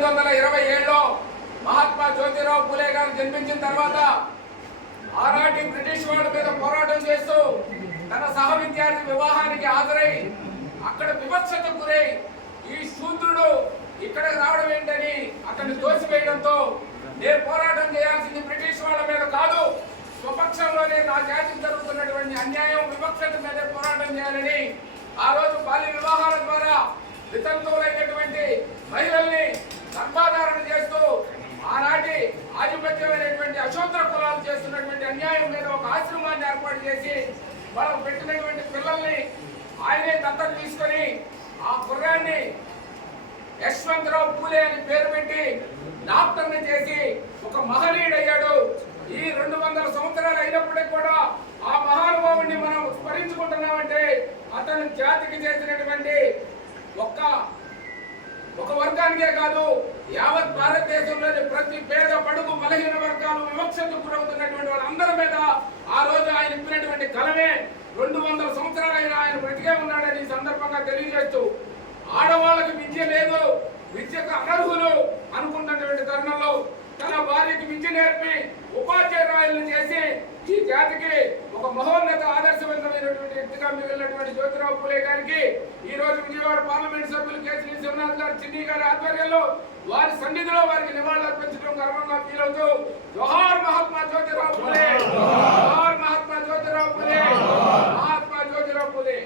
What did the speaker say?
1827లో మహాత్మా జ్యోతిరావు పూలే గారు జన్మించిన తర్వాత ఆనాటి బ్రిటిష్ వాళ్ళ మీద పోరాటం చేస్తూ తన సహ విద్యార్థి వివాహానికి హాజరై అక్కడ వివక్షతకు గురై ఈ శూద్రుడు ఇక్కడికి రావడం ఏంటని అతన్ని తోసివేయడంతో నేను పోరాటం చేయాల్సింది బ్రిటిష్ వాళ్ళ మీద కాదు, స్వపక్షంలోనే నా జాతికి జరుగుతున్నటువంటి అన్యాయం వివక్షత మీద పోరాటం చేయాలని ఆ రోజు బాల్య వివాహాల ద్వారా వితంతువులైనటువంటి మహిళల్ని గర్భాధారణ చేస్తూ ఆనాటి ఆధిపత్యమైనటువంటి అశోత్ర కులాలు చేస్తున్నటువంటి అన్యాయం మీద ఒక ఆశ్రమాన్ని ఏర్పాటు చేసి వాళ్ళకు పెట్టినటువంటి పిల్లల్ని ఆయనే దత్తత తీసుకొని ఆ కుర్రాన్ని యశ్వంతరావు పూలే అని పేరు పెట్టి డాక్టర్ని చేసి ఒక మహనీయుడయ్యాడు. ఈ 200 సంవత్సరాలు అయినప్పటికీ కూడా ఆ మహానుభావుడిని మనం స్మరించుకుంటున్నామంటే అతను జాతికి చేసినటువంటి ఒక వర్గానికే కాదు, యావత్ భారతదేశంలోని ప్రతి పేద బడుగు బలహీన వర్గాలు వివక్షతకు గురవుతున్నటువంటి వాళ్ళందరి మీద ఆ రోజు ఆయన ఇప్పినటువంటి కలమే 200 సంవత్సరాలైనా ఆయన బ్రతికే ఉన్నాడని సందర్భంగా తెలియజేస్తూ, ఆడవాళ్ళకి విద్య లేదు, విద్యకు అనర్హులు అనుకున్నటువంటి తరుణంలో తన భార్యకి విద్య నేర్పి ఉపాధ్యాయురాలను చేసి ఈ జాతికి ఒక మహోన్నత ఆదర్శవంతమైనటువంటి వ్యక్తిగా మిగిలినటువంటి జ్యోతిరావు పూలే గారికి ఈ రోజు విజయవాడ పార్లమెంట్ సభ్యులు కేసీ శివనాథ్ గారు, చిన్ని గారి ఆధ్వర్యంలో వారి సన్నిధిలో వారికి నివాళులు అర్పించడం గర్వంగా ఫీల్ అవుతూ జోహార్ మహాత్మా జ్యోతిరావు పూలే, జోహార్ మహాత్మా జ్యోతిరావు పూలే, మహాత్మా జ్యోతిరావు పూలే.